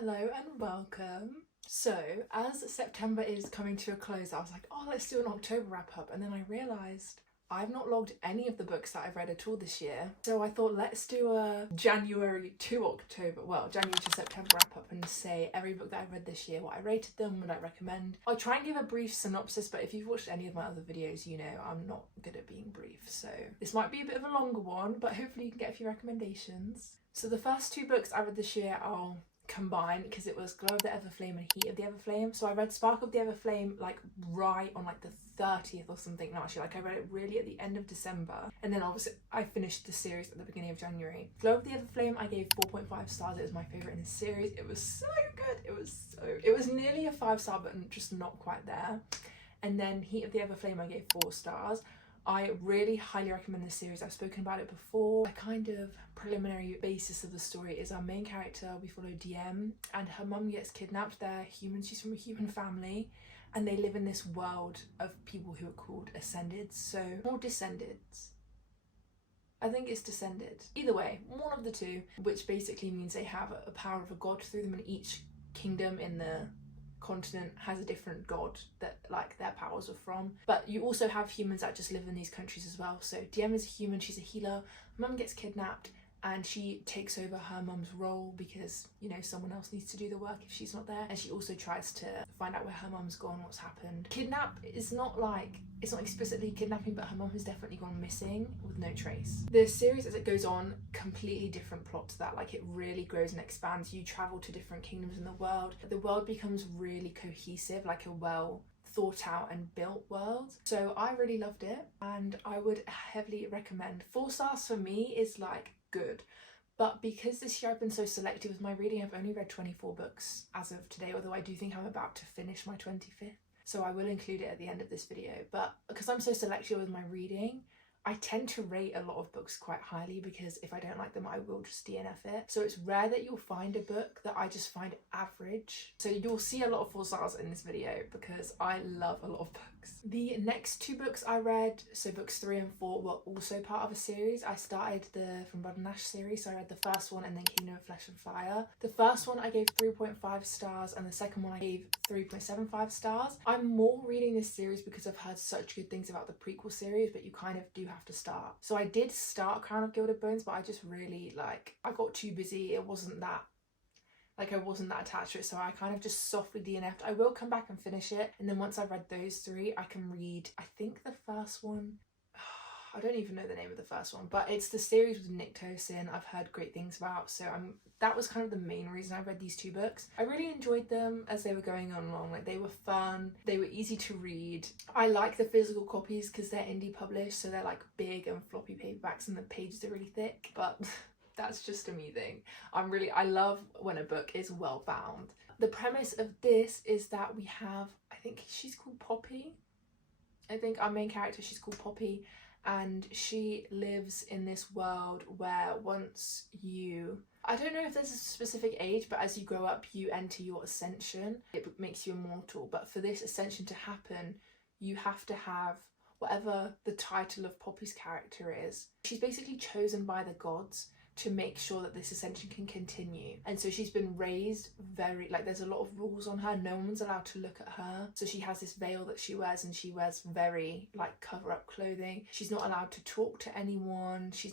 Hello and welcome. So, as September is coming to a close, I was like, oh, let's do an October wrap up. And then I realised I've not logged any of the books that I've read at all this year. So I thought, let's do a January to September wrap up and say every book that I've read this year, what I rated them, what I recommend. I'll try and give a brief synopsis, but if you've watched any of my other videos, you know I'm not good at being brief. So this might be a bit of a longer one, but hopefully you can get a few recommendations. So the first two books I read this year I'll combine because it was Glow of the Everflame and Heat of the Everflame. So I read Spark of the Everflame like right on like the 30th or something. No, actually, like I read it really at the end of December, and then obviously I finished the series at the beginning of January. Glow of the Everflame I gave 4.5 stars. It was my favourite in the series. It was so good. It was nearly a 5-star but just not quite there. And then Heat of the Everflame I gave 4 stars. I really highly recommend this series. I've spoken about it before. A kind of preliminary basis of the story is our main character. We follow DM and her mum gets kidnapped. They're humans. She's from a human family and they live in this world of people who are called Ascended. So, or Descendeds. I think it's Descended. Either way, one of the two, which basically means they have a power of a god through them, and each kingdom in the continent has a different god that like their powers are from. But you also have humans that just live in these countries as well. So DM is a human, she's a healer. Mum gets kidnapped and she takes over her mum's role because, you know, someone else needs to do the work if she's not there. And she also tries to find out where her mum's gone, what's happened. Kidnap is not like, it's not explicitly kidnapping, but her mum has definitely gone missing with no trace. The series as it goes on, completely different plot to that. Like it really grows and expands. You travel to different kingdoms in the world. The world becomes really cohesive, like a well thought out and built world. So I really loved it and I would heavily recommend. 4 stars for me is like good, but because this year I've been so selective with my reading, I've only read 24 books as of today, although I do think I'm about to finish my 25th, so I will include it at the end of this video. But because I'm so selective with my reading, I tend to rate a lot of books quite highly because if I don't like them, I will just DNF it. So it's rare that you'll find a book that I just find average. So you'll see a lot of 4 stars in this video because I love a lot of books. The next 2 books I read, so books 3 and 4, were also part of a series. I started the From Blood and Ash series, so I read the first one and then Kingdom of Flesh and Fire. The first one I gave 3.5 stars and the second one I gave 3.75 stars. I'm more reading this series because I've heard such good things about the prequel series, but you kind of do have to start. So I did start Crown of Gilded Bones, but I just really I got too busy. It wasn't that I wasn't that attached to it, so I kind of just softly DNF'd. I will come back and finish it, and then once I've read those 3, I can read, I think the first one, I don't even know the name of the first one, but it's the series with Nick Tosin. I've heard great things about, so that was kind of the main reason I read these 2 books. I really enjoyed them as they were going on along. Like they were fun, they were easy to read. I like the physical copies because they're indie published, so they're like big and floppy paperbacks and the pages are really thick, but that's just a me thing. I love when a book is well bound. The premise of this is that we have, I think she's called Poppy. I think our main character, she's called Poppy, and she lives in this world where once you, I don't know if there's a specific age, but as you grow up, you enter your ascension. It makes you immortal, but for this ascension to happen, you have to have whatever the title of Poppy's character is. She's basically chosen by the gods to make sure that this ascension can continue. And so she's been raised very, like there's a lot of rules on her. No one's allowed to look at her. So she has this veil that she wears and she wears very like cover up clothing. She's not allowed to talk to anyone. She's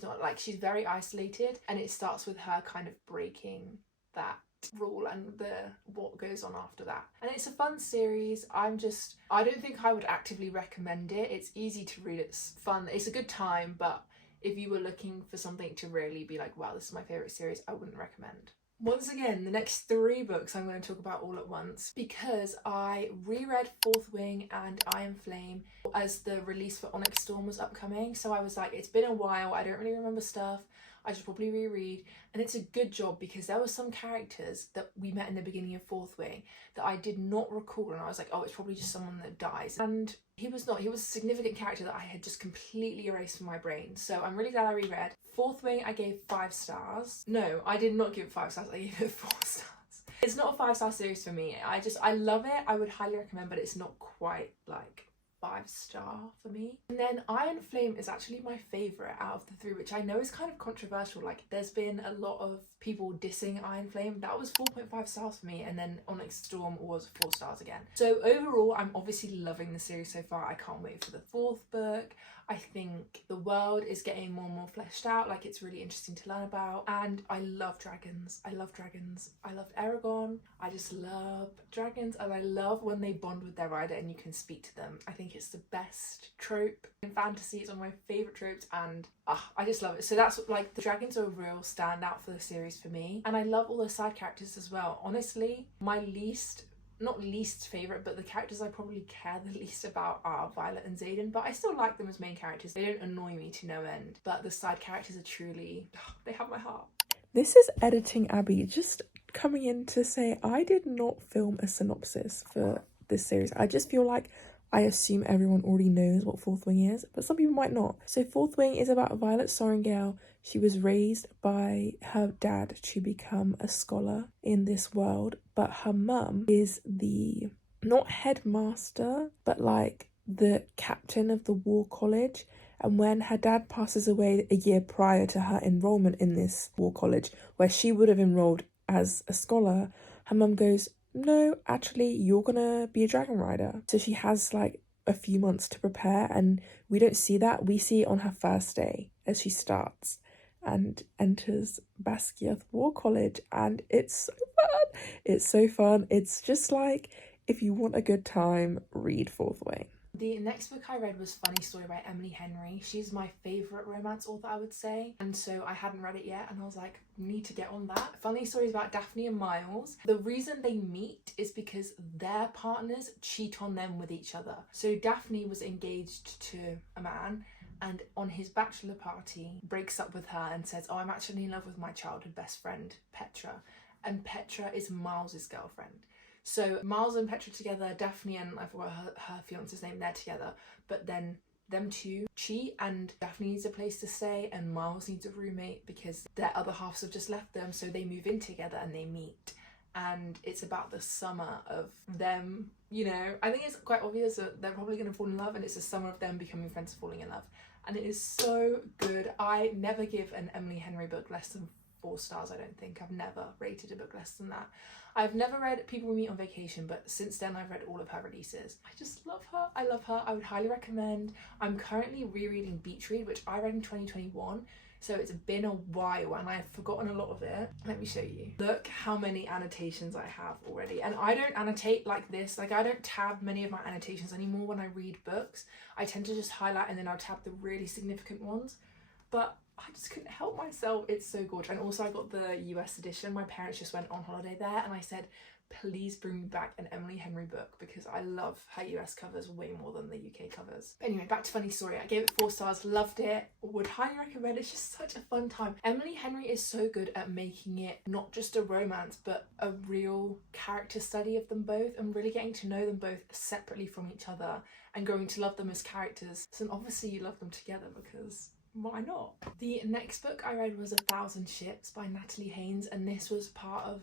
very isolated, and it starts with her kind of breaking that rule and what goes on after that. And it's a fun series. I don't think I would actively recommend it. It's easy to read, it's fun, it's a good time, but if you were looking for something to really be like, wow, this is my favourite series, I wouldn't recommend. Once again, the next 3 books I'm going to talk about all at once because I reread Fourth Wing and Iron Flame as the release for Onyx Storm was upcoming. So I was like, it's been a while, I don't really remember stuff, I should probably reread. And it's a good job because there were some characters that we met in the beginning of Fourth Wing that I did not recall, and I was like, oh, it's probably just someone that dies. And he was not. He was a significant character that I had just completely erased from my brain. So I'm really glad I reread. Fourth Wing I gave 5 stars. No, I did not give it 5 stars, I gave it 4 stars. It's not a 5-star series for me. I love it. I would highly recommend, but it's not quite like 5-star for me. And then Iron Flame is actually my favourite out of the three, which I know is kind of controversial. Like, there's been a lot of people dissing Iron Flame. That was 4.5 stars for me, and then Onyx Storm was 4 stars again. So overall, I'm obviously loving the series so far. I can't wait for the 4th book. I think the world is getting more and more fleshed out. Like, it's really interesting to learn about, and I love dragons. I love dragons. I loved Aragon. I just love dragons, and I love when they bond with their rider and you can speak to them. I think it's the best trope in fantasy. It's one of my favourite tropes, and I just love it. So that's like, the dragons are a real standout for the series for me, and I love all the side characters as well. Honestly, my not least favourite, but the characters I probably care the least about are Violet and Xaden, but I still like them as main characters. They don't annoy me to no end, but the side characters are truly, they have my heart. This is Editing Abby, just coming in to say I did not film a synopsis for this series. I just feel like I assume everyone already knows what Fourth Wing is, but some people might not. So Fourth Wing is about Violet Sorrengail. She was raised by her dad to become a scholar in this world, but her mum is the, not headmaster, but like the captain of the war college. And when her dad passes away a year prior to her enrollment in this war college, where she would have enrolled as a scholar, her mum goes, no, actually, you're gonna be a dragon rider. So she has like a few months to prepare, and we don't see that. We see it on her first day as she starts and enters Basgiath War College, and it's so fun. It's so fun. It's just like, if you want a good time, read Fourth Wing. The next book I read was Funny Story by Emily Henry. She's my favourite romance author, I would say. And so I hadn't read it yet, and I was like, need to get on that. Funny Story is about Daphne and Miles. The reason they meet is because their partners cheat on them with each other. So Daphne was engaged to a man, and on his bachelor party breaks up with her and says, oh, I'm actually in love with my childhood best friend, Petra. And Petra is Miles's girlfriend. So Miles and Petra together, Daphne and I forgot her fiance's name, they're together, but then them two cheat, and Daphne needs a place to stay and Miles needs a roommate because their other halves have just left them, so they move in together and they meet. And it's about the summer of them, you know, I think it's quite obvious that they're probably going to fall in love, and it's the summer of them becoming friends and falling in love. And it is so good. I never give an Emily Henry book less than 4 stars, I don't think. I've never rated a book less than that. I've never read People We Meet on Vacation, but since then I've read all of her releases. I just love her. I love her. I would highly recommend. I'm currently rereading Beach Read, which I read in 2021. So it's been a while and I've forgotten a lot of it. Let me show you. Look how many annotations I have already. And I don't annotate like this. Like, I don't tab many of my annotations anymore when I read books. I tend to just highlight and then I'll tab the really significant ones. But I just couldn't help myself. It's so gorgeous. And also I got the US edition. My parents just went on holiday there and I said, please bring me back an Emily Henry book because I love her US covers way more than the UK covers. But anyway, back to Funny Story. I gave it 4 stars, loved it, would highly recommend. It's just such a fun time. Emily Henry is so good at making it not just a romance but a real character study of them both and really getting to know them both separately from each other and growing to love them as characters. So obviously you love them together because why not? The next book I read was 1,000 Ships by Natalie Haynes, and this was part of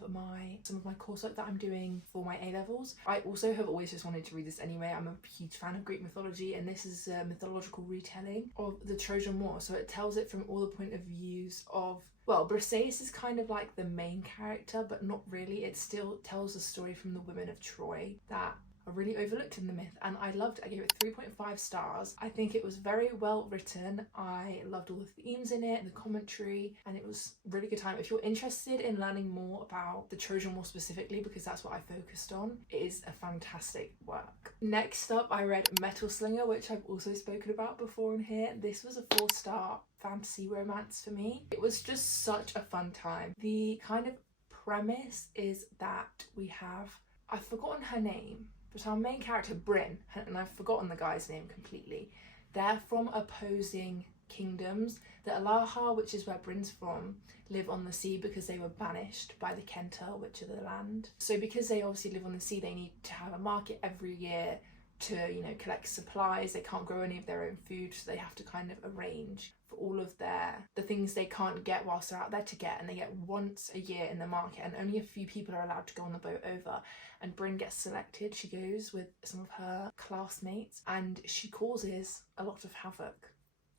some of my coursework that I'm doing for my A-levels. I also have always just wanted to read this anyway. I'm a huge fan of Greek mythology, and this is a mythological retelling of the Trojan War. So it tells it from all the point of views of, well, Briseis is kind of like the main character, but not really. It still tells the story from the women of Troy that are really overlooked in the myth, and I loved it. I gave it 3.5 stars. I think it was very well written. I loved all the themes in it, the commentary, and it was a really good time. If you're interested in learning more about the Trojan War specifically, because that's what I focused on, it is a fantastic work. Next up, I read Metal Slinger, which I've also spoken about before in here. This was a 4-star fantasy romance for me. It was just such a fun time. The kind of premise is that we have, I've forgotten her name, but our main character, Bryn, and I've forgotten the guy's name completely, they're from opposing kingdoms. The Alaha, which is where Bryn's from, live on the sea because they were banished by the Kenta, which are the land. So because they obviously live on the sea, they need to have a market every year to, you know, collect supplies. They can't grow any of their own food, so they have to kind of arrange for all of the things they can't get whilst they're out there to get, and they get once a year in the market, and only a few people are allowed to go on the boat over. And Bryn gets selected. She goes with some of her classmates, and she causes a lot of havoc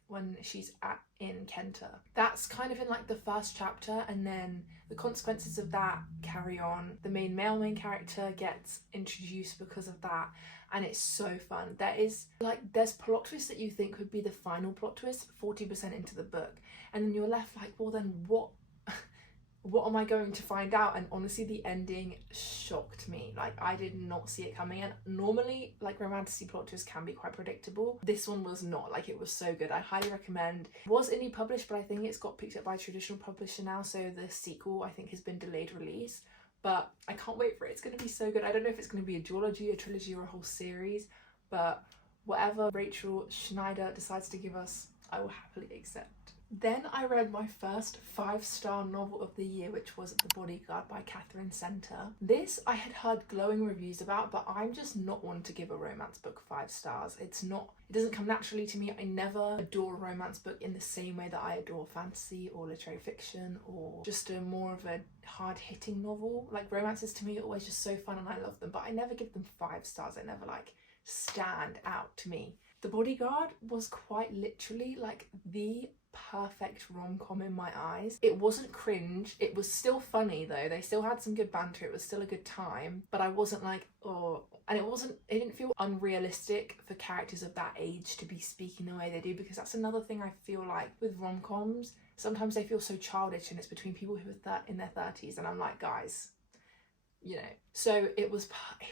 when she's in Kenta. That's kind of in like the first chapter, and then the consequences of that carry on. The main character gets introduced because of that, and it's so fun. There's plot twists that you think would be the final plot twist 40% into the book, and then you're left like, well then what am I going to find out? And honestly, the ending shocked me. Like, I did not see it coming. And normally, like, romantic plot twists can be quite predictable. This one was not. Like, it was so good. I highly recommend. It was indie published, but I think it's got picked up by a traditional publisher now, so the sequel I think has been delayed release. But I can't wait for it. It's going to be so good. I don't know if it's going to be a duology, a trilogy, or a whole series, but whatever Rachel Schneider decides to give us, I will happily accept. Then I read my first 5-star novel of the year, which was The Bodyguard by Catherine Center. This I had heard glowing reviews about, but I'm just not one to give a romance book 5 stars. It doesn't come naturally to me. I never adore a romance book in the same way that I adore fantasy or literary fiction or just more of a hard-hitting novel. Like, romances to me are always just so fun and I love them, but I never give them 5 stars. I never like stand out to me. The Bodyguard was quite literally like the perfect rom-com in my eyes. It wasn't cringe. It was still funny though. They still had some good banter. It was still a good time, but I wasn't like, oh, and it didn't feel unrealistic for characters of that age to be speaking the way they do, because that's another thing I feel like with rom-coms. Sometimes they feel so childish, and it's between people who are in their 30s, and I'm like, guys, you know. So it was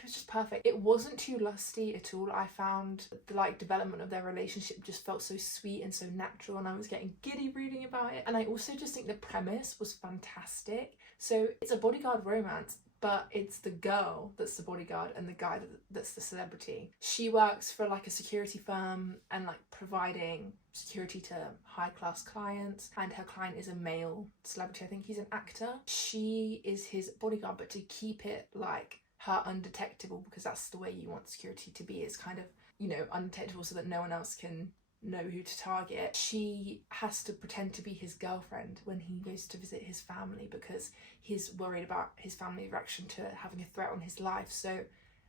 just perfect. It wasn't too lusty at all. I found the like development of their relationship just felt so sweet and so natural, and I was getting giddy reading about it. And I also just think the premise was fantastic. So it's a bodyguard romance, but it's the girl that's the bodyguard and the guy that's the celebrity. She works for like a security firm and like providing security to high-class clients, and her client is a male celebrity. I think he's an actor. She is his bodyguard, but to keep it like her undetectable, because that's the way you want security to be, is kind of, you know, undetectable so that no one else can know who to target. She has to pretend to be his girlfriend when he goes to visit his family, because he's worried about his family's reaction to having a threat on his life. So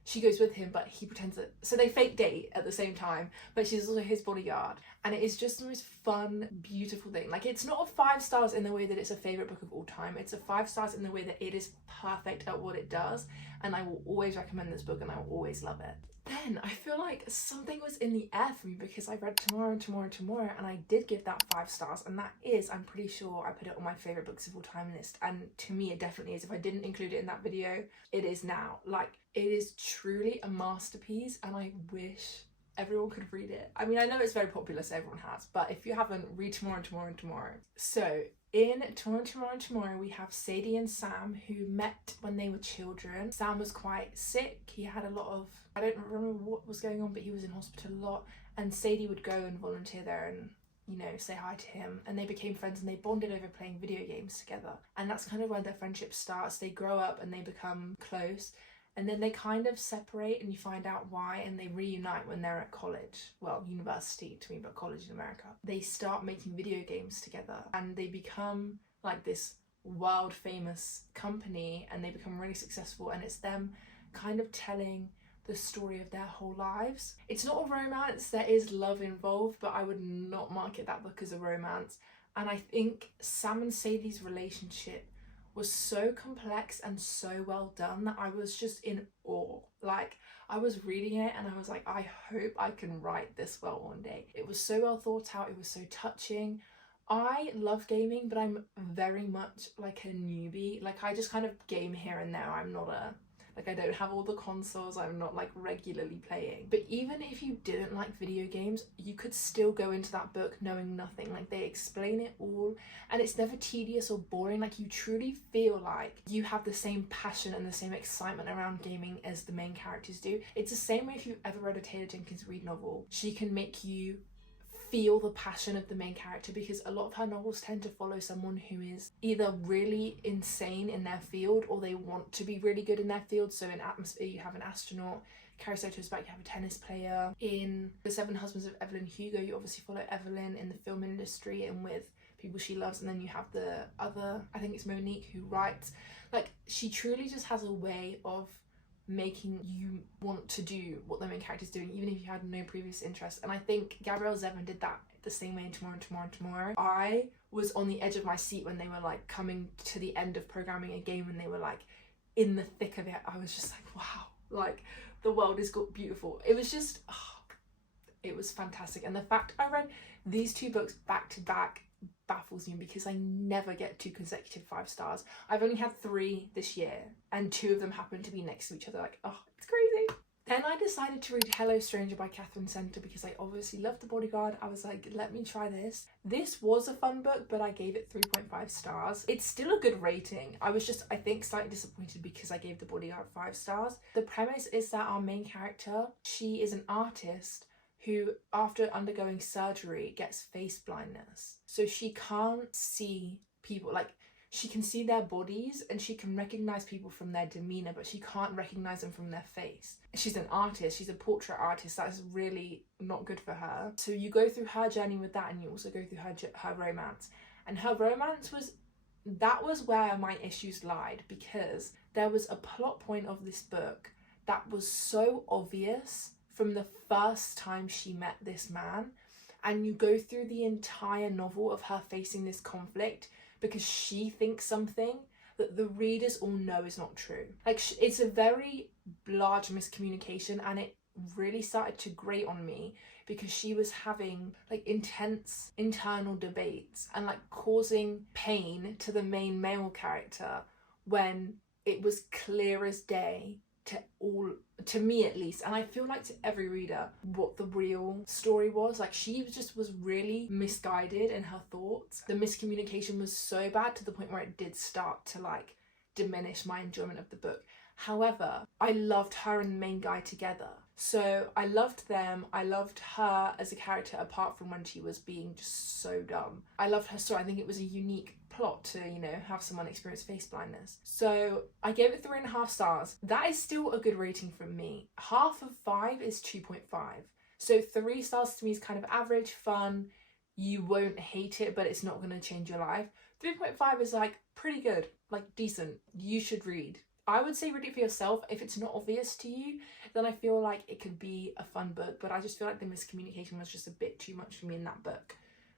she goes with him, but he pretends that, so they fake date at the same time, but she's also his bodyguard. And it is just the most fun, beautiful thing. Like, it's not a 5 stars in the way that it's a favourite book of all time. It's a 5 stars in the way that it is perfect at what it does. And I will always recommend this book, and I will always love it. Then I feel like something was in the air for me, because I read Tomorrow, and I did give that 5 stars, and that is, I'm pretty sure I put it on my favourite books of all time list, and to me it definitely is. If I didn't include it in that video, it is now. Like, it is truly a masterpiece, and I wish everyone could read it. I mean, I know it's very popular, so everyone has, but if you haven't, read Tomorrow. So in Tomorrow, we have Sadie and Sam, who met when they were children. Sam was quite sick. He had a lot of, I don't remember what was going on, but he was in hospital a lot. And Sadie would go and volunteer there and, you know, say hi to him. And they became friends, and they bonded over playing video games together. And that's kind of where their friendship starts. They grow up and they become close. And then they kind of separate, and you find out why, and they reunite when they're at college. Well, university to me, but college in America. They start making video games together, and they become like this world famous company, and they become really successful, and it's them kind of telling the story of their whole lives. It's not a romance, there is love involved, but I would not market that book as a romance. And I think Sam and Sadie's relationship was so complex and so well done that I was just in awe. Like, I was reading it and I was like, I hope I can write this well one day. It was so well thought out, it was so touching. I love gaming, but I'm very much like a newbie. Like, I just kind of game here and there. I'm not I don't have all the consoles, I'm not like regularly playing. But even if you didn't like video games, you could still go into that book knowing nothing. Like, they explain it all, and it's never tedious or boring. Like, you truly feel like you have the same passion and the same excitement around gaming as the main characters do. It's the same way if you've ever read a Taylor Jenkins Reid novel. She can make you feel the passion of the main character, because a lot of her novels tend to follow someone who is either really insane in their field or they want to be really good in their field. So in Atmosphere you have an astronaut, Carrie Soto's back, you have a tennis player. In The Seven Husbands of Evelyn Hugo, you obviously follow Evelyn in the film industry and with people she loves, and then you have the other, I think it's Monique, who writes. Like, she truly just has a way of making you want to do what the main character's doing, even if you had no previous interest. And I think Gabrielle Zevin did that the same way in Tomorrow. I was on the edge of my seat when they were like coming to the end of programming a game, and they were like in the thick of it. I was just like, wow, like the world is beautiful. It was just, it was fantastic. And the fact I read these two books back to back baffles me, because I never get 2 consecutive 5 stars. I've only had 3 this year, and 2 of them happen to be next to each other. Like, oh, it's crazy. Then I decided to read Hello Stranger by Catherine Center, because I obviously loved The Bodyguard. I was like, let me try this. This was a fun book, but I gave it 3.5 stars. It's still a good rating. I was just, I think, slightly disappointed because I gave The Bodyguard 5 stars. The premise is that our main character, she is an artist who, after undergoing surgery, gets face blindness. So she can't see people, like, she can see their bodies and she can recognize people from their demeanor, but she can't recognize them from their face. She's an artist, she's a portrait artist. That is really not good for her. So you go through her journey with that, and you also go through her romance. And her romance was where my issues lied, because there was a plot point of this book that was so obvious from the first time she met this man, and you go through the entire novel of her facing this conflict because she thinks something that the readers all know is not true. Like, it's a very large miscommunication, and it really started to grate on me because she was having like intense internal debates and like causing pain to the main male character, when it was clear as day to me at least, and I feel like to every reader, what the real story was. Like, she was really misguided in her thoughts. The miscommunication was so bad to the point where it did start to like diminish my enjoyment of the book. However, I loved her and the main guy together. So I loved them. I loved her as a character, apart from when she was being just so dumb. I loved her story. I think it was a unique plot to, you know, have someone experience face blindness. So I gave it 3.5 stars. That is still a good rating from me. Half of 5 is 2.5. So 3 stars to me is kind of average, fun. You won't hate it, but it's not going to change your life. 3.5 is like pretty good, like decent. You should read. I would say read it for yourself. If it's not obvious to you, then I feel like it could be a fun book, but I just feel like the miscommunication was just a bit too much for me in that book.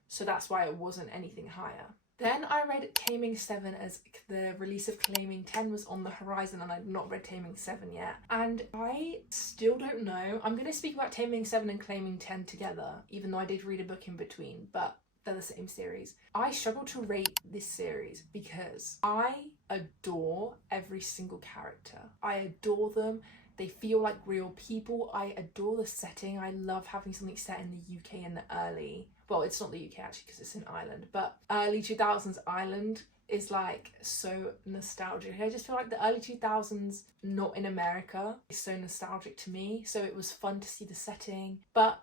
So that's why it wasn't anything higher. Then I read Taming 7, as the release of Claiming 10 was on the horizon, and I'd not read Taming 7 yet. And I still don't know. I'm going to speak about Taming 7 and Claiming 10 together, even though I did read a book in between, but they're the same series. I struggle to rate this series because I adore every single character. I adore them. They feel like real people. I adore the setting. I love having something set in the UK in the early... Well, it's not the UK actually because it's in Ireland, but early 2000s Ireland is like so nostalgic. I just feel like the early 2000s, not in America, is so nostalgic to me. So it was fun to see the setting, but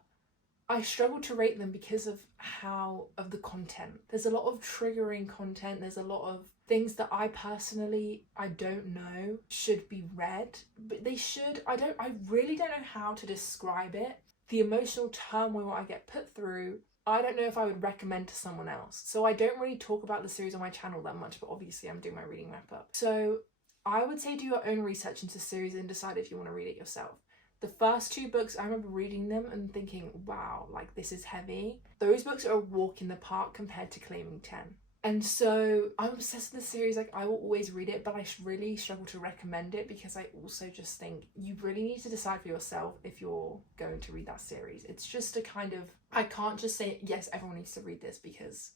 I struggle to rate them because of the content. There's a lot of triggering content. There's a lot of things that I don't know should be read, but they should. I really don't know how to describe it. The emotional turmoil I get put through, I don't know if I would recommend to someone else. So I don't really talk about the series on my channel that much, but obviously I'm doing my reading wrap up. So I would say do your own research into the series and decide if you want to read it yourself. The first 2 books, I remember reading them and thinking, wow, like this is heavy. Those books are a walk in the park compared to Claiming 10. And so I'm obsessed with the series. Like, I will always read it, but I really struggle to recommend it because I also just think you really need to decide for yourself if you're going to read that series. It's just a kind of, I can't just say, yes, everyone needs to read this, because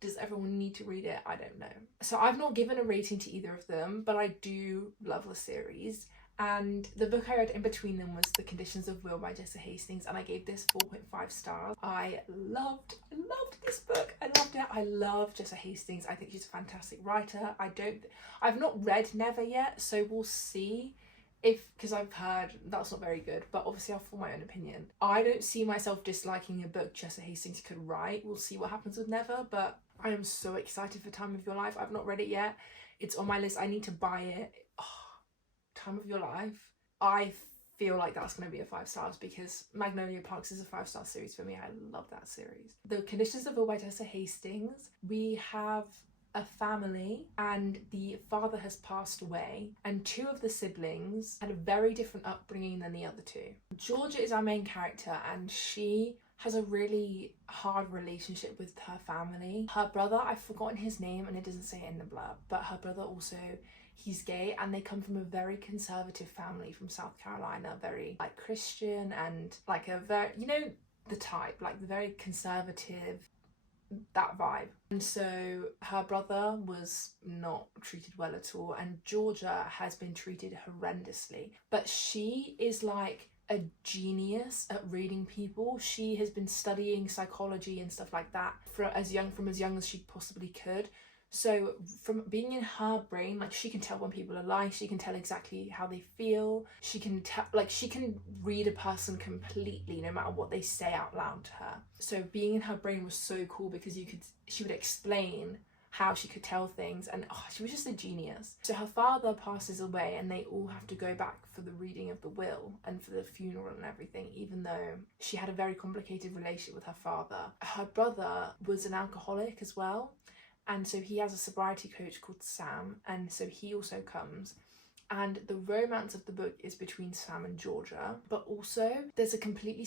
does everyone need to read it? I don't know. So I've not given a rating to either of them, but I do love the series. And the book I read in between them was The Conditions of Will by Jessa Hastings, and I gave this 4.5 stars. I loved this book. I loved it. I love Jessa Hastings. I think she's a fantastic writer. I've not read Never yet, so we'll see because I've heard that's not very good, but obviously I'll form my own opinion. I don't see myself disliking a book Chester Hastings could write. We'll see what happens with Never, but I am so excited for Time of Your Life. I've not read it yet. It's on my list. I need to buy it. Oh, Time of Your Life. I feel like that's going to be a 5 stars because Magnolia Parks is a 5-star series for me. I love that series. The Conditions of Will by Chester Hastings. We have a family and the father has passed away, and 2 of the siblings had a very different upbringing than the other 2. Georgia is our main character and she has a really hard relationship with her family. Her brother, I've forgotten his name and it doesn't say it in the blurb, but her brother also, he's gay and they come from a very conservative family from South Carolina, very like Christian and like a very, you know, the type, like the very conservative, that vibe. And so her brother was not treated well at all and Georgia has been treated horrendously, but she is like a genius at reading people. She has been studying psychology and stuff like that from as young as she possibly could. So from being in her brain, like she can tell when people are lying, she can tell exactly how they feel, she can tell, like she can read a person completely no matter what they say out loud to her. So being in her brain was so cool because she would explain how she could tell things, and she was just a genius. So her father passes away and they all have to go back for the reading of the will and for the funeral and everything, even though she had a very complicated relationship with her father. Her brother was an alcoholic as well, and so he has a sobriety coach called Sam, and so he also comes. And the romance of the book is between Sam and Georgia, but also there's a completely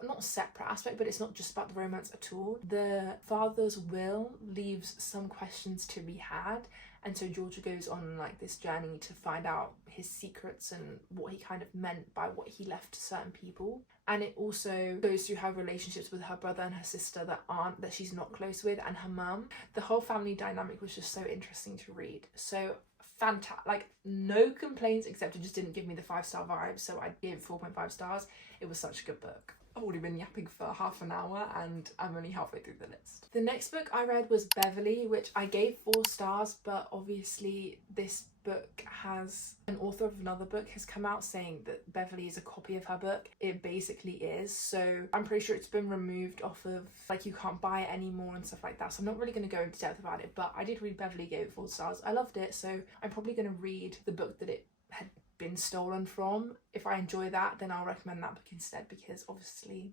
not separate aspect, but it's not just about the romance at all. The father's will leaves some questions to be had, and so Georgia goes on like this journey to find out his secrets and what he kind of meant by what he left to certain people. And it also goes through her relationships with her brother and her sister that she's not close with, and her mum. The whole family dynamic was just so interesting to read. So fantastic, like no complaints, except it just didn't give me the 5-star vibe, so I gave it 4.5 stars. It was such a good book. I've already been yapping for half an hour and I'm only halfway through the list. The next book I read was Beverly, which I gave 4 stars, but obviously this book has an author of another book has come out saying that Beverly is a copy of her book. It basically is, so I'm pretty sure it's been removed off of, like, you can't buy it anymore and stuff like that, so I'm not really going to go into depth about it, but I did read Beverly, gave it 4 stars. I loved it, so I'm probably going to read the book that it had been stolen from. If I enjoy that, then I'll recommend that book instead, because obviously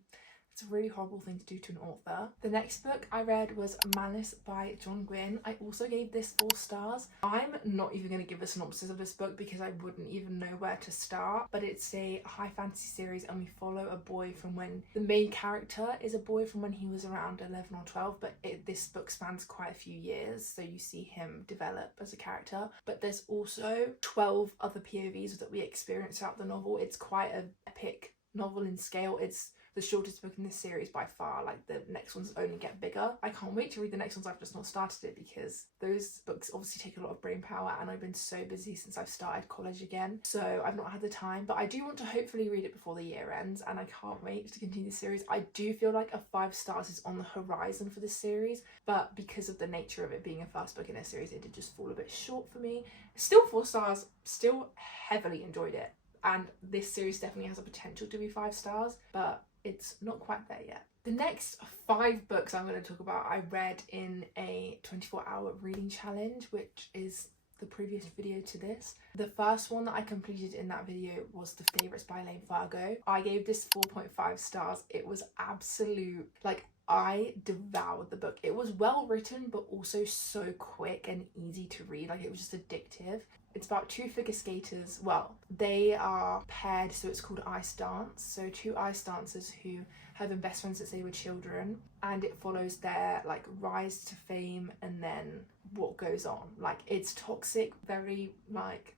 it's a really horrible thing to do to an author. The next book I read was Malice by John Gwynne. I also gave this 4 stars. I'm not even going to give a synopsis of this book because I wouldn't even know where to start, but it's a high fantasy series and we follow a boy from when the main character is a boy from when he was around 11 or 12, but this book spans quite a few years, so you see him develop as a character. But there's also 12 other POVs that we experience throughout the novel. It's quite an epic novel in scale. It's the shortest book in this series by far. Like, the next ones only get bigger. I can't wait to read the next ones. I've just not started it because those books obviously take a lot of brain power and I've been so busy since I've started college again, so I've not had the time. But I do want to hopefully read it before the year ends and I can't wait to continue this series. I do feel like a 5 stars is on the horizon for this series, but because of the nature of it being a first book in a series, it did just fall a bit short for me. Still 4 stars, still heavily enjoyed it, and this series definitely has a potential to be 5 stars, but it's not quite there yet. The next 5 books I'm going to talk about I read in a 24-hour reading challenge, which is the previous video to this. The first one that I completed in that video was The Favourites by Elaine Fargo. I gave this 4.5 stars. It was absolute, like, I devoured the book. It was well written but also so quick and easy to read, like it was just addictive. It's about 2 figure skaters. Well, they are paired, so it's called Ice Dance. So 2 ice dancers who have been best friends since they were children, and it follows their like rise to fame and then what goes on. Like, it's toxic, very like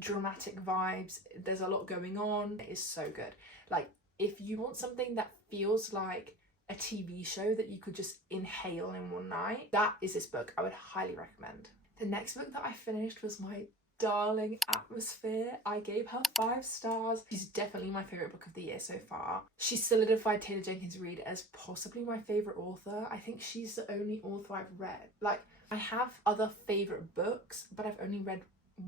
dramatic vibes. There's a lot going on. It is so good. Like, if you want something that feels like a TV show that you could just inhale in one night, that is this book. I would highly recommend. The next book that I finished was my darling Atmosphere. I gave her 5 stars. She's definitely my favourite book of the year so far. She solidified Taylor Jenkins Reid as possibly my favourite author. I think she's the only author I've read. Like, I have other favourite books, but I've only read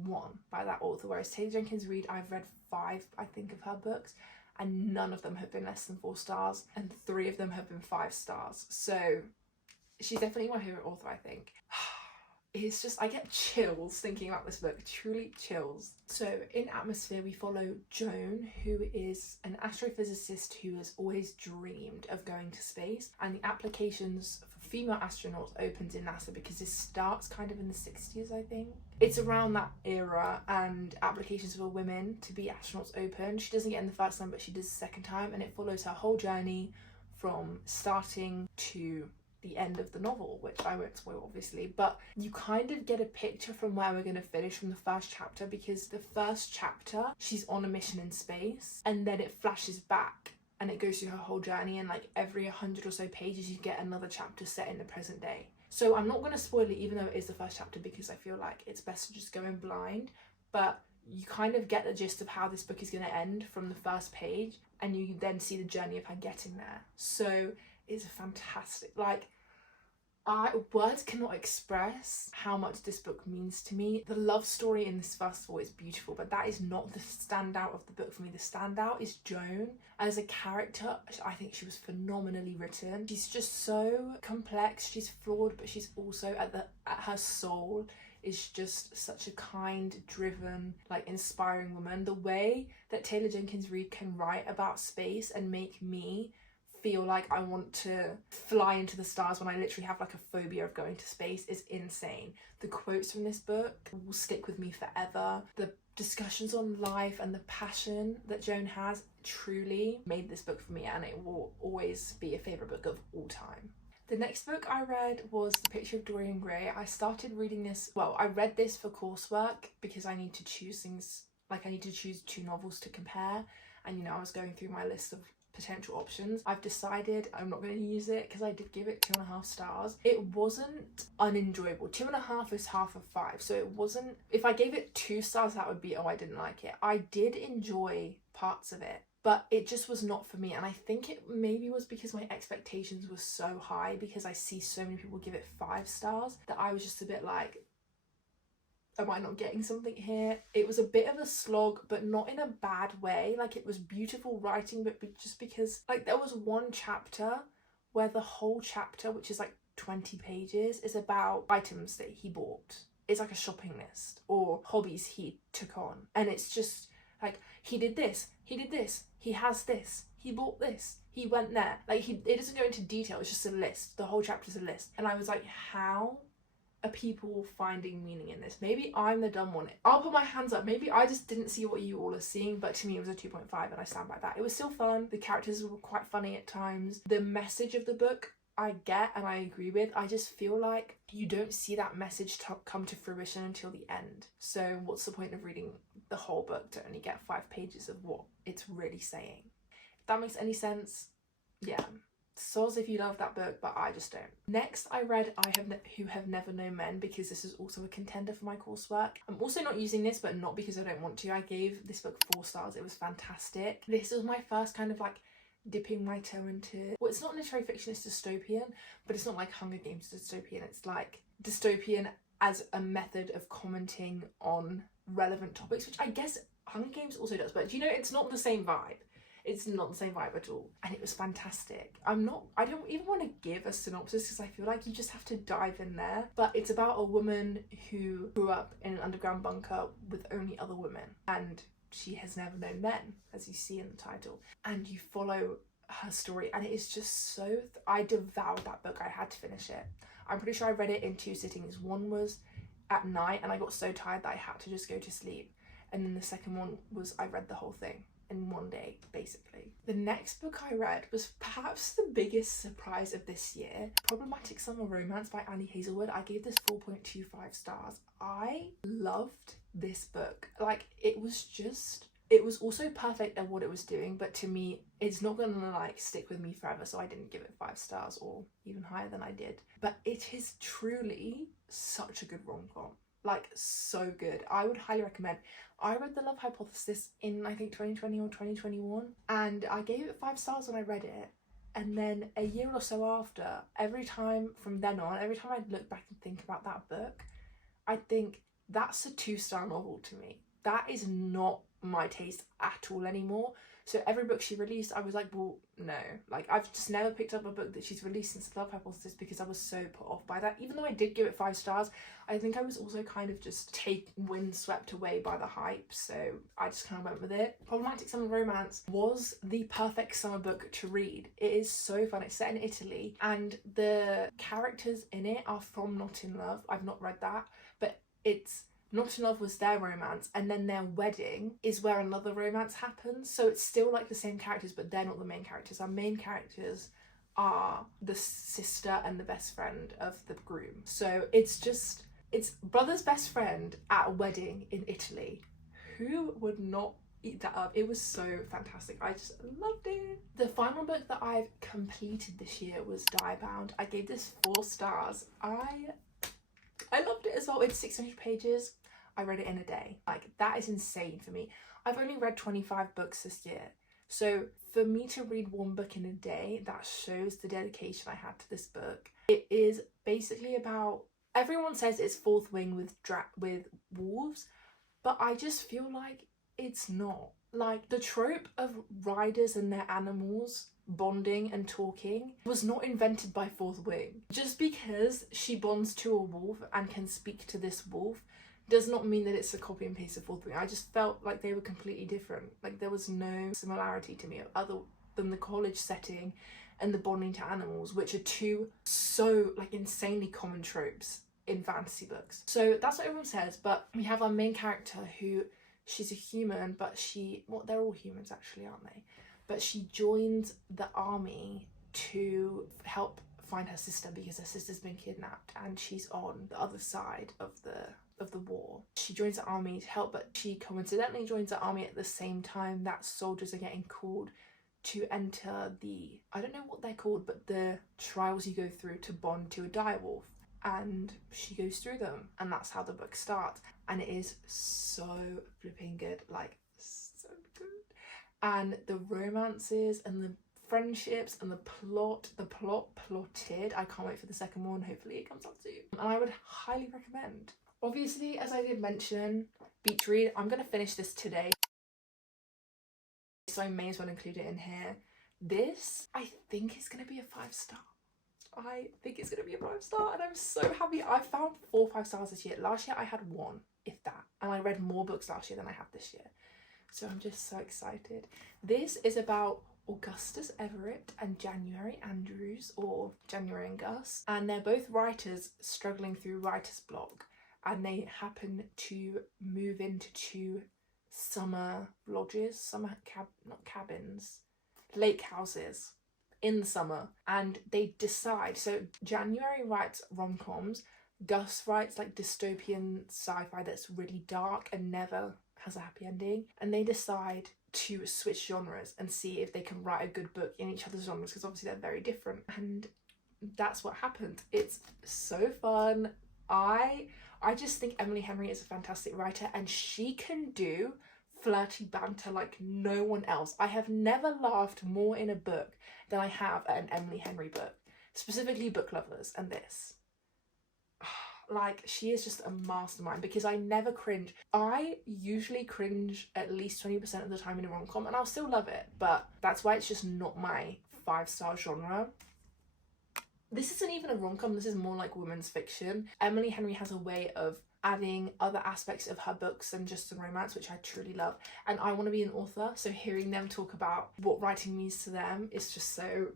one by that author, whereas Taylor Jenkins Reid, I've read 5, I think, of her books, and none of them have been less than 4 stars, and 3 of them have been 5 stars. So she's definitely my favourite author, I think. It's just, I get chills thinking about this book, truly chills. So in Atmosphere, we follow Joan, who is an astrophysicist who has always dreamed of going to space, and the applications for female astronauts opens in NASA because this starts kind of in the 60s, I think. It's around that era, and applications for women to be astronauts open. She doesn't get in the first time, but she does the second time, and it follows her whole journey from starting to the end of the novel, which I won't spoil obviously, but you kind of get a picture from where we're going to finish from the first chapter, because the first chapter she's on a mission in space, and then it flashes back and it goes through her whole journey, and like every 100 or so pages you get another chapter set in the present day. So I'm not going to spoil it even though it is the first chapter, because I feel like it's best to just go in blind, but you kind of get the gist of how this book is going to end from the first page, and you then see the journey of her getting there. So it's a fantastic, like, words cannot express how much this book means to me. The love story in this first of all is beautiful, but that is not the standout of the book for me. The standout is Joan. As a character, I think she was phenomenally written. She's just so complex, she's flawed, but she's also at her soul is just such a kind, driven, like inspiring woman. The way that Taylor Jenkins Reid can write about space and make me feel like I want to fly into the stars when I literally have like a phobia of going to space is insane. The quotes from this book will stick with me forever. The discussions on life and the passion that Joan has truly made this book for me, and it will always be a favourite book of all time. The next book I read was The Picture of Dorian Gray. I started reading this, well, I read this for coursework because I need to choose things, like I need to choose 2 novels to compare, and you know, I was going through my list of potential options. I've decided I'm not going to use it because I did give it 2.5 stars. It wasn't unenjoyable. 2.5 is half of 5, so it wasn't, if I gave it 2 stars that would be, oh, I didn't like it. I did enjoy parts of it, but it just was not for me, and I think it maybe was because my expectations were so high, because I see so many people give it 5 stars, that I was just a bit like, am I not getting something here? It was a bit of a slog, but not in a bad way. Like, it was beautiful writing, but just because, like, there was one chapter where the whole chapter, which is like 20 pages, is about items that he bought. It's like a shopping list or hobbies he took on, and it's just like, he did this, he has this, he bought this, he went there. Like, it doesn't go into detail, it's just a list. The whole chapter's a list, and I was like, how are people finding meaning in this? Maybe I'm the dumb one. I'll put my hands up. Maybe I just didn't see what you all are seeing, but to me it was a 2.5, and I stand by that. It was still fun. The characters were quite funny at times. The message of the book I get and I agree with. I just feel like you don't see that message come to fruition until the end. So what's the point of reading the whole book to only get 5 pages of what it's really saying? If that makes any sense, yeah. Soz if you love that book, but I just don't. Next, I read Who Have Never Known Men, because this is also a contender for my coursework. I'm also not using this, but not because I don't want to. I gave this book 4 stars. It was fantastic. This was my first kind of like dipping my toe into, well, it's not literary fiction, it's dystopian, but it's not like Hunger Games dystopian. It's like dystopian as a method of commenting on relevant topics, which I guess Hunger Games also does, but you know, it's not the same vibe. It's not the same vibe at all, and it was fantastic. I don't even want to give a synopsis because I feel like you just have to dive in there, but it's about a woman who grew up in an underground bunker with only other women, and she has never known men, as you see in the title, and you follow her story, and it is just so I devoured that book. I had to finish it. I'm pretty sure I read it in 2 sittings. One was at night and I got so tired that I had to just go to sleep, and then the second one was I read the whole thing in 1 day, basically. The next book I read was perhaps the biggest surprise of this year, Problematic Summer Romance by Annie Hazelwood. I gave this 4.25 stars. I loved this book. Like, it was also perfect at what it was doing, but to me, it's not gonna like stick with me forever, so I didn't give it 5 stars, or even higher than I did. But it is truly such a good rom-com. Like, so good. I would highly recommend. I read The Love Hypothesis in I think 2020 or 2021, and I gave it 5 stars when I read it, and then a year or so after, every time from then on, every time I'd look back and think about that book, I'd think, that's a 2-star novel to me. That is not my taste at all anymore. So every book she released, I was like, well, no. Like, I've just never picked up a book that she's released since Love Hypothesis because I was so put off by that. Even though I did give it 5 stars, I think I was also kind of just windswept away by the hype. So I just kind of went with it. Problematic Summer Romance was the perfect summer book to read. It is so fun. It's set in Italy and the characters in it are from Not in Love. I've not read that, but it's Not in Love was their romance, and then their wedding is where another romance happens. So it's still like the same characters, but they're not the main characters. Our main characters are the sister and the best friend of the groom. So it's brother's best friend at a wedding in Italy. Who would not eat that up? It was so fantastic. I just loved it. The final book that I've completed this year was Diebound. I gave this 4 stars. I loved it as well. It's 600 pages. I read it in a day. Like, that is insane for me. I've only read 25 books this year. So for me to read 1 book in a day, that shows the dedication I had to this book. It is basically about, everyone says it's Fourth Wing with wolves, but I just feel like it's not. Like, the trope of riders and their animals bonding and talking was not invented by Fourth Wing. Just because she bonds to a wolf and can speak to this wolf does not mean that it's a copy and paste of Fourth Wing. I just felt like they were completely different. Like, there was no similarity to me other than the college setting and the bonding to animals, which are 2 so like insanely common tropes in fantasy books. So that's what everyone says, but we have our main character who, she's a human, but well, they're all humans actually, aren't they? But she joins the army to help find her sister because her sister's been kidnapped and she's on the other side of the war. She joins the army to help, but she coincidentally joins the army at the same time that soldiers are getting called to enter the, I don't know what they're called, but the trials you go through to bond to a direwolf. And she goes through them, and that's how the book starts. And it is so flipping good, like so good. And the romances and the friendships and the plotted. I can't wait for the second one. Hopefully it comes out soon. And I would highly recommend. Obviously, as I did mention, beach read. I'm going to finish this today, so I may as well include it in here. This, I think, is going to be a 5-star. I think it's going to be a 5-star, and I'm so happy. I found 4 5-stars this year. Last year I had 1, if that. And I read more books last year than I have this year. So I'm just so excited. This is about Augustus Everett and January Andrews, or January and Gus. And they're both writers struggling through writer's block. And they happen to move into 2 summer lodges, not cabins, lake houses in the summer. And they decide, so January writes rom-coms, Gus writes like dystopian sci-fi that's really dark and never has a happy ending. And they decide to switch genres and see if they can write a good book in each other's genres, because obviously they're very different. And that's what happened. It's so fun. I just think Emily Henry is a fantastic writer, and she can do flirty banter like no one else. I have never laughed more in a book than I have at an Emily Henry book, specifically Book Lovers and this. Like, she is just a mastermind, because I never cringe. I usually cringe at least 20% of the time in a rom-com, and I'll still love it, but that's why it's just not my 5-star genre. This isn't even a rom-com, this is more like women's fiction. Emily Henry has a way of adding other aspects of her books than just the romance, which I truly love. And I want to be an author, so hearing them talk about what writing means to them is just so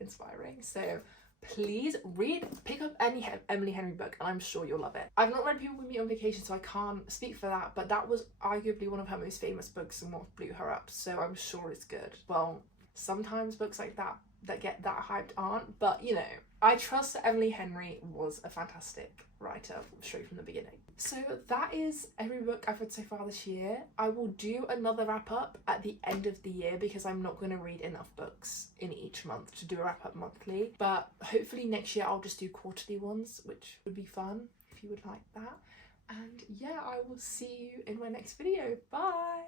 inspiring. So please pick up any Emily Henry book, and I'm sure you'll love it. I've not read People With Me on Vacation, so I can't speak for that, but that was arguably one of her most famous books and what blew her up, so I'm sure it's good. Well, sometimes books like that get that hyped aren't, but you know, I trust that Emily Henry was a fantastic writer straight from the beginning. So that is every book I've read so far this year. I will do another wrap up at the end of the year, because I'm not going to read enough books in each month to do a wrap up monthly, but hopefully next year I'll just do quarterly ones, which would be fun if you would like that. And yeah, I will see you in my next video. Bye!